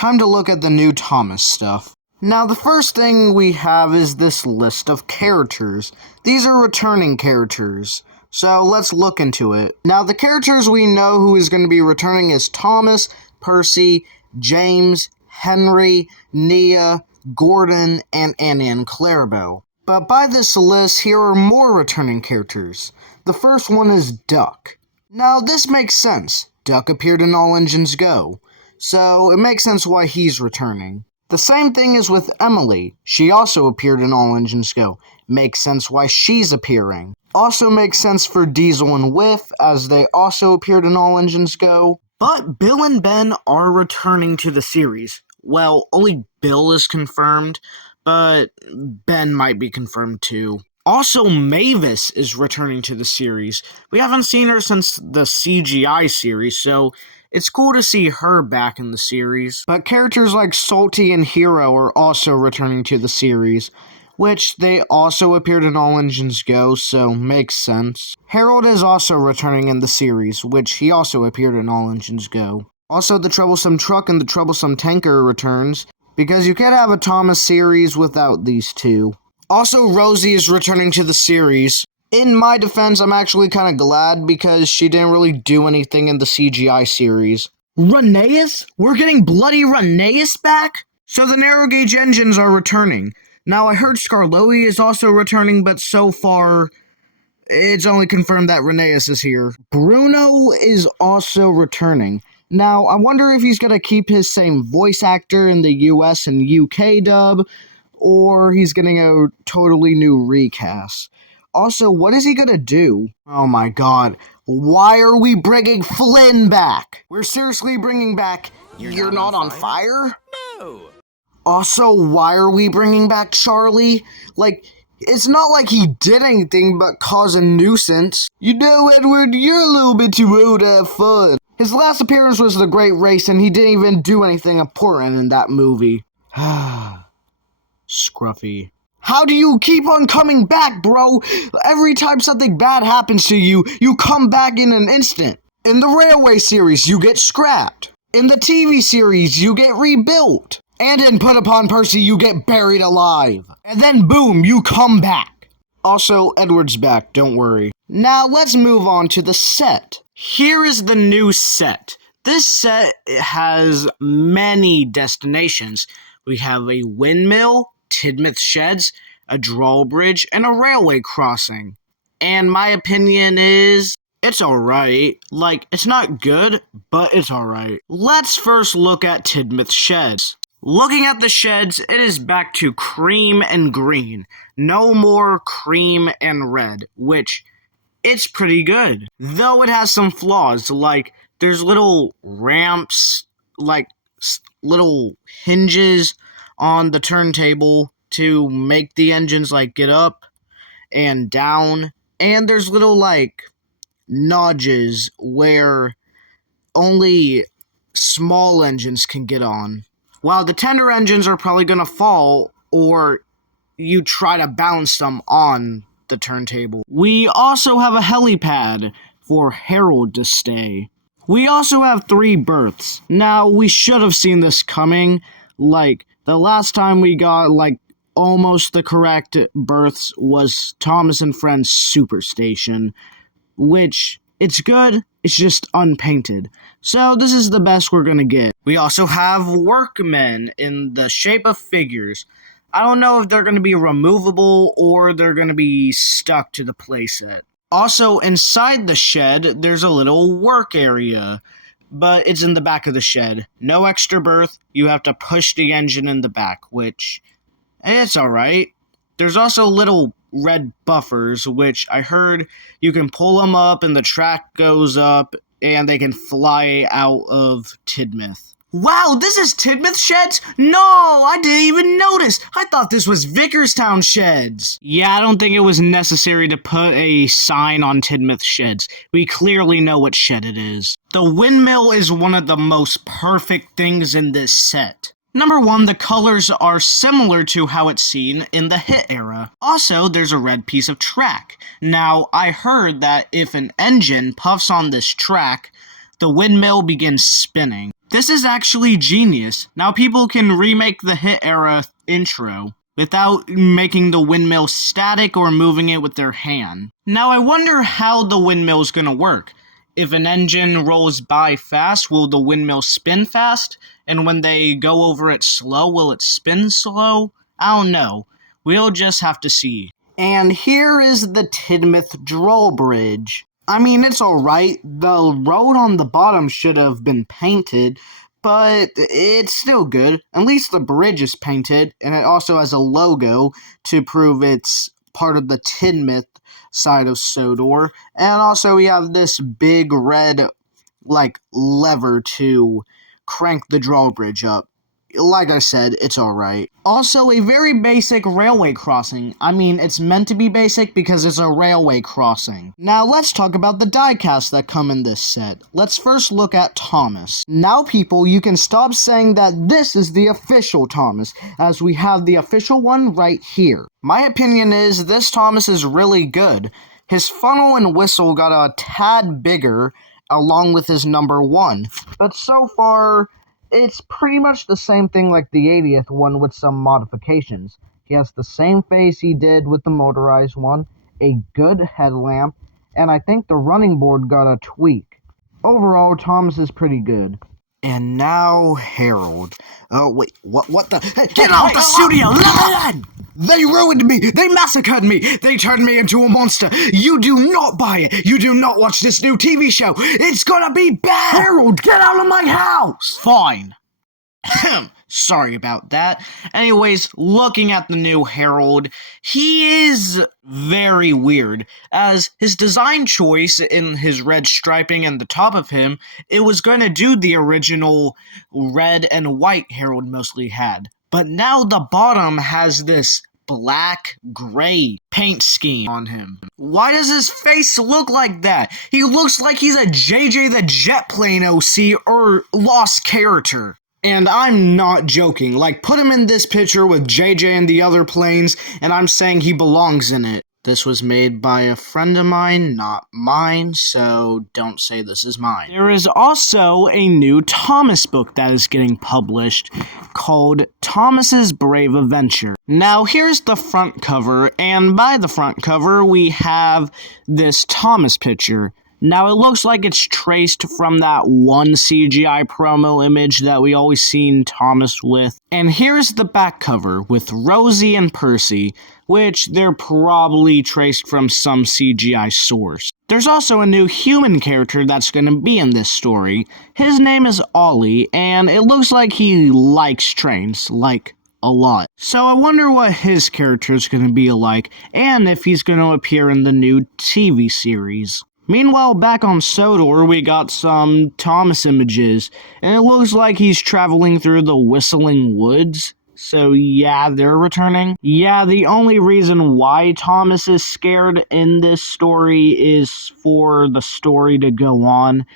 time to look at the new Thomas stuff. Now, the first thing we have is this list of characters. These are returning characters, so let's look into it. Now, the characters we know who is going to be returning is Thomas, Percy, James, Henry, Nia, Gordon, and Annie and Clarabelle. But by this list, here are more returning characters. The first one is Duck. Now, this makes sense. Duck appeared in All Engines Go, so it makes sense why he's returning. The same thing is with Emily. She also appeared in All Engines Go. Makes sense why she's appearing. Also makes sense for Diesel and Whiff, as they also appeared in All Engines Go. But Bill and Ben are returning to the series. Well, only Bill is confirmed, but Ben might be confirmed too. Also, Mavis is returning to the series. We haven't seen her since the CGI series, so it's cool to see her back in the series. But characters like Salty and Hero are also returning to the series, which they also appeared in All Engines Go, so makes sense. Harold is also returning in the series, which he also appeared in All Engines Go. Also, the Troublesome Truck and the Troublesome Tanker returns, because you can't have a Thomas series without these two. Also, Rosie is returning to the series. In my defense, I'm actually kind of glad because she didn't really do anything in the CGI series. Rheneas? We're getting bloody Rheneas back? So the narrow gauge engines are returning. Now, I heard Skarloey is also returning, but so far, it's only confirmed that Rheneas is here. Bruno is also returning. Now, I wonder if he's going to keep his same voice actor in the US and UK dub, or he's getting a totally new recast. Also, what is he gonna do? Oh my god. Why are we bringing Flynn back? We're seriously bringing back You're Not on Fire? No! Also, why are we bringing back Charlie? Like, it's not like he did anything but cause a nuisance. You know, Edward, you're a little bit too old to have fun. His last appearance was The Great Race, and he didn't even do anything important in that movie. Scruffy. How do you keep on coming back, bro? Every time something bad happens to you, you come back in an instant. In the Railway series, you get scrapped. In the TV series, you get rebuilt. And in Put Upon Percy, you get buried alive. And then boom, you come back. Also, Edward's back, don't worry. Now let's move on to the set. Here is the new set. This set has many destinations. We have a windmill, Tidmouth sheds, a drawbridge, and a railway crossing. And my opinion is, it's alright. Like, it's not good, but it's alright. Let's first look at Tidmouth sheds. Looking at the sheds, it is back to cream and green. No more cream and red, which, it's pretty good. Though it has some flaws, like, there's little ramps, like, little hinges on the turntable to make the engines like get up and down, and there's little like notches where only small engines can get on, while the tender engines are probably gonna fall or you try to balance them on the turntable. We also have a helipad for Harold to stay. We also have 3 berths. Now, we should have seen this coming. Like, the last time we got, like, almost the correct berths was Thomas and Friends Superstation, which, it's good, it's just unpainted. So, this is the best we're gonna get. We also have workmen in the shape of figures. I don't know if they're gonna be removable or they're gonna be stuck to the playset. Also, inside the shed, there's a little work area, but it's in the back of the shed. No extra berth, you have to push the engine in the back, which, it's alright. There's also little red buffers, which I heard you can pull them up and the track goes up, and they can fly out of Tidmouth. Wow, this is Tidmouth sheds? No, I didn't even notice. I thought this was Vickerstown sheds. Yeah, I don't think it was necessary to put a sign on Tidmouth sheds. We clearly know what shed it is. The windmill is one of the most perfect things in this set. Number 1, the colors are similar to how it's seen in the Hit era. Also, there's a red piece of track. Now, I heard that if an engine puffs on this track, the windmill begins spinning. This is actually genius. Now people can remake the Hit Era intro without making the windmill static or moving it with their hand. Now I wonder how the windmill's gonna work. If an engine rolls by fast, will the windmill spin fast? And when they go over it slow, will it spin slow? I don't know. We'll just have to see. And here is the Tidmouth drawbridge. I mean, it's alright. The road on the bottom should have been painted, but it's still good. At least the bridge is painted, and it also has a logo to prove it's part of the Tidmouth side of Sodor. And also we have this big red, lever to crank the drawbridge up. Like I said, it's alright. Also, a very basic railway crossing. I mean, it's meant to be basic because it's a railway crossing. Now, let's talk about the diecasts that come in this set. Let's first look at Thomas. Now, people, you can stop saying that this is the official Thomas, as we have the official one right here. My opinion is this Thomas is really good. His funnel and whistle got a tad bigger, along with his number 1. But so far, it's pretty much the same thing like the 80th one with some modifications. He has the same face he did with the motorized one, a good headlamp, and I think the running board got a tweak. Overall, Thomas is pretty good. And now, Harold. Oh, wait, what the? Get out the studio! They ruined me! They massacred me! They turned me into a monster! You do not buy it! You do not watch this new TV show! It's gonna be bad! Harold, get out of my house! Fine. Sorry about that. Anyways, looking at the new Harold, he is very weird, as his design choice in his red striping and the top of him, it was going to do the original red and white Harold mostly had. But now the bottom has this black-gray paint scheme on him. Why does his face look like that? He looks like he's a JJ the Jet Plane OC or lost character. And I'm not joking. Put him in this picture with JJ and the other planes, and I'm saying he belongs in it. This was made by a friend of mine, not mine, so don't say this is mine. There is also a new Thomas book that is getting published called Thomas's Brave Adventure. Now, here's the front cover, and by the front cover, we have this Thomas picture. Now, it looks like it's traced from that one CGI promo image that we always seen Thomas with. And here's the back cover with Rosie and Percy, which they're probably traced from some CGI source. There's also a new human character that's going to be in this story. His name is Ollie, and it looks like he likes trains, a lot. So I wonder what his character is going to be like, and if he's going to appear in the new TV series. Meanwhile, back on Sodor, we got some Thomas images, and it looks like he's traveling through the Whistling Woods. So yeah, they're returning. Yeah, the only reason why Thomas is scared in this story is for the story to go on.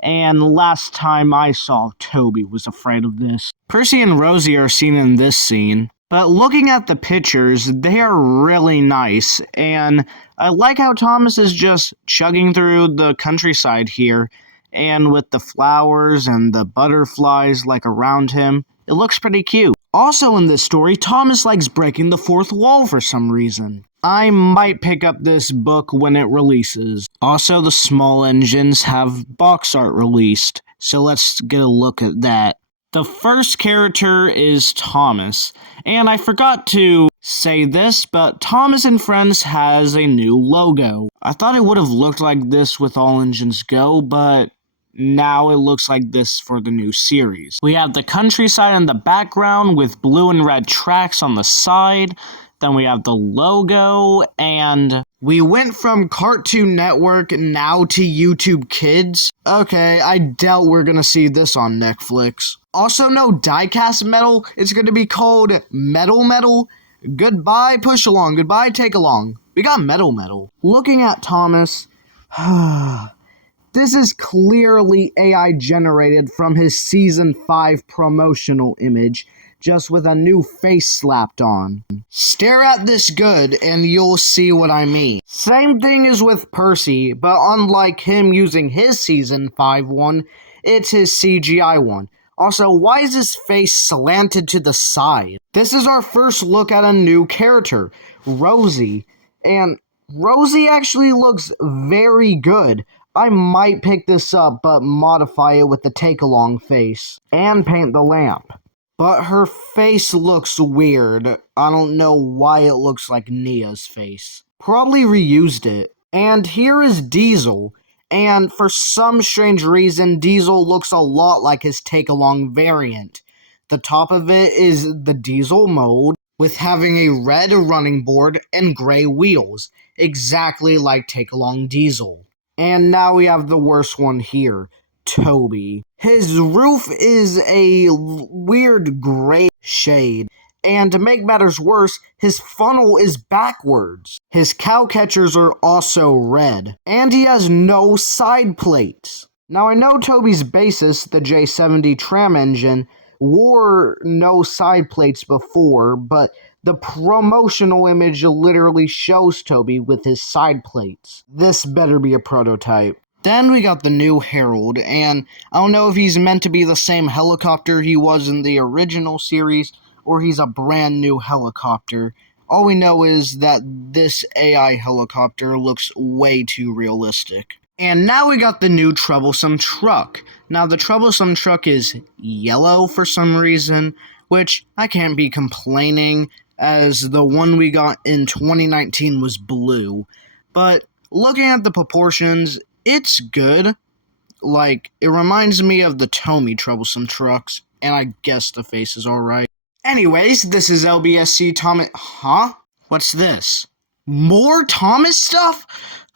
And last time I saw, Toby was afraid of this. Percy and Rosie are seen in this scene. But looking at the pictures, they are really nice, and I like how Thomas is just chugging through the countryside here, and with the flowers and the butterflies around him, it looks pretty cute. Also in this story, Thomas likes breaking the fourth wall for some reason. I might pick up this book when it releases. Also, the small engines have box art released, so let's get a look at that. The first character is Thomas, and I forgot to say this, but Thomas and Friends has a new logo. I thought it would have looked like this with All Engines Go, but now it looks like this for the new series. We have the countryside in the background with blue and red tracks on the side. Then we have the logo, and we went from Cartoon Network now to YouTube Kids. Okay, I doubt we're gonna see this on Netflix. Also, no diecast metal. It's gonna be called Metal. Goodbye Push Along. Goodbye Take Along. We got Metal. Looking at Thomas, this is clearly AI generated from his Season 5 promotional image, just with a new face slapped on. Stare at this good and you'll see what I mean. Same thing as with Percy, but unlike him using his Season 5 one, it's his CGI one. Also, why is his face slanted to the side? This is our first look at a new character, Rosie. And Rosie actually looks very good. I might pick this up, but modify it with the take-along face. And paint the lamp. But her face looks weird. I don't know why it looks like Nia's face. Probably reused it. And here is Diesel. And for some strange reason, Diesel looks a lot like his take-along variant. The top of it is the Diesel mode, with having a red running board and gray wheels, exactly like take-along Diesel. And now we have the worst one here, Toby. His roof is a weird gray shade. And to make matters worse, his funnel is backwards. His cow catchers are also red. And he has no side plates. Now I know Toby's bassist, the J70 tram engine, wore no side plates before, but the promotional image literally shows Toby with his side plates. This better be a prototype. Then we got the new Harold, and I don't know if he's meant to be the same helicopter he was in the original series, or he's a brand new helicopter. All we know is that this AI helicopter looks way too realistic. And now we got the new troublesome truck. Now the troublesome truck is yellow for some reason, which I can't be complaining, as the one we got in 2019 was blue. But looking at the proportions, it's good. Like, it reminds me of the Tomy troublesome trucks, and I guess the face is alright. Anyways, this is LBSC Thomas. Huh? What's this? More Thomas stuff?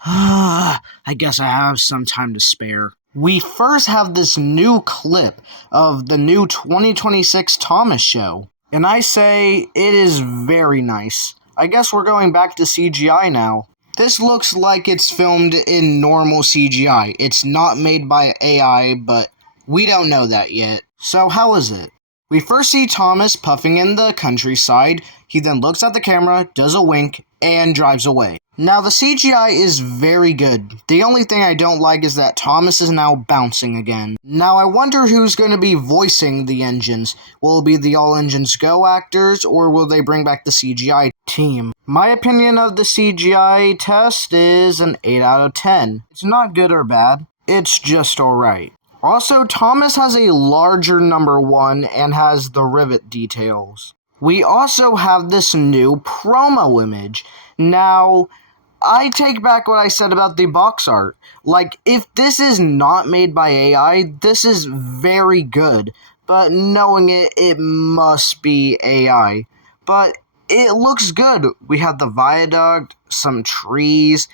I guess I have some time to spare. We first have this new clip of the new 2026 Thomas show. And I say it is very nice. I guess we're going back to CGI now. This looks like it's filmed in normal CGI. It's not made by AI, but we don't know that yet. So how is it? We first see Thomas puffing in the countryside. He then looks at the camera, does a wink, and drives away. Now the CGI is very good. The only thing I don't like is that Thomas is now bouncing again. Now I wonder who's going to be voicing the engines. Will it be the All Engines Go actors, or will they bring back the CGI team? My opinion of the CGI test is an 8 out of 10. It's not good or bad. It's just alright. Also, Thomas has a larger number 1 and has the rivet details. We also have this new promo image. Now, I take back what I said about the box art. Like, if this is not made by AI, this is very good. But knowing it, it must be AI. But it looks good. We have the viaduct, some trees,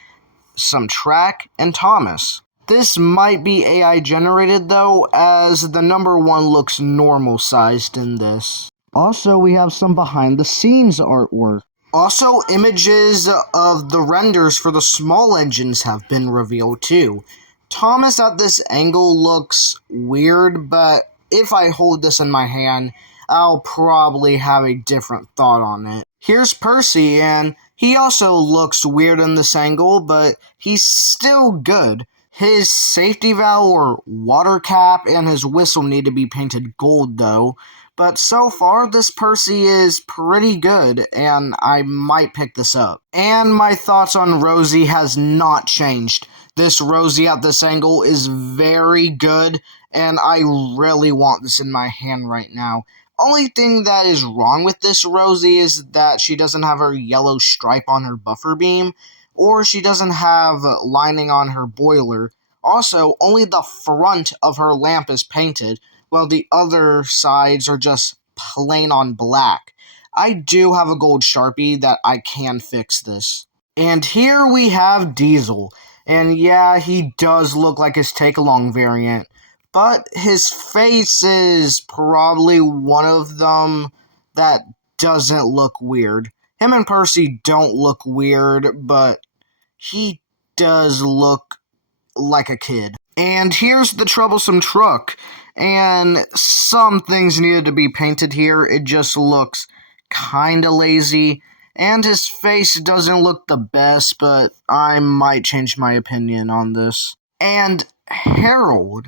some track, and Thomas. This might be AI generated though, as the number 1 looks normal sized in this. Also, we have some behind the scenes artwork. Also, images of the renders for the small engines have been revealed too. Thomas at this angle looks weird, but if I hold this in my hand, I'll probably have a different thought on it. Here's Percy, and he also looks weird in this angle, but he's still good. His safety valve or water cap and his whistle need to be painted gold though. But so far, this Percy is pretty good, and I might pick this up. And my thoughts on Rosie has not changed. This Rosie at this angle is very good, and I really want this in my hand right now. Only thing that is wrong with this Rosie is that she doesn't have her yellow stripe on her buffer beam, or she doesn't have lining on her boiler. Also, only the front of her lamp is painted, while the other sides are just plain on black. I do have a gold Sharpie that I can fix this. And here we have Diesel. And yeah, he does look like his take-along variant. But his face is probably one of them that doesn't look weird. Him and Percy don't look weird, but he does look like a kid. And here's the troublesome truck. And some things needed to be painted here. It just looks kinda lazy. And his face doesn't look the best, but I might change my opinion on this. And Harold.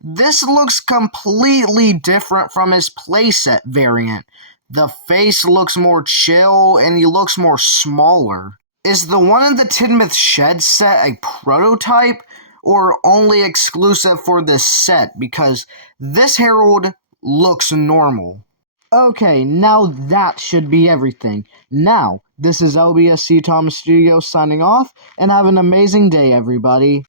This looks completely different from his playset variant. The face looks more chill and he looks more smaller. Is the one in the Tidmouth shed set a prototype or only exclusive for this set? Because this Herald looks normal. Okay, now that should be everything. Now, this is LBSC Thomas Studio signing off, and have an amazing day, everybody.